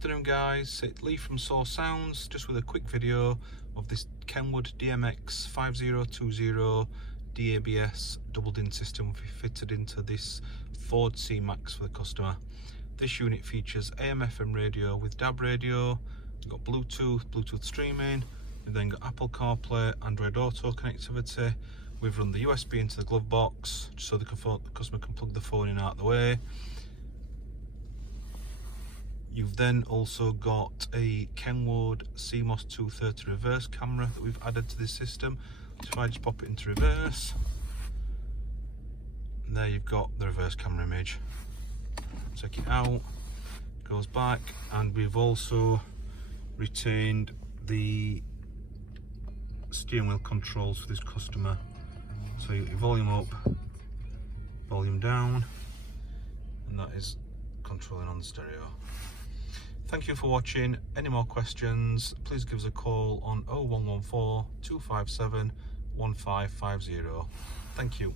afternoon guys, it's Lee from Source Sounds, just with a quick video of this KENWOOD DMX5020 DABS doubled-in system fitted into this Ford CMax for the customer. This unit features AM/FM radio with DAB radio, we've got Bluetooth streaming, we've then got Apple CarPlay, Android Auto connectivity. We've run the USB into the glove box just so the customer can plug the phone in out of the way. You've then also got a KENWOOD CMOS 230 reverse camera that we've added to this system. So if I just pop it into reverse, and there you've got the reverse camera image. Take it out, goes back, and we've also retained the steering wheel controls for this customer. So your volume up, volume down, and that is controlling on the stereo. Thank you for watching. Any more questions, please give us a call on 0114 257 1550. Thank you.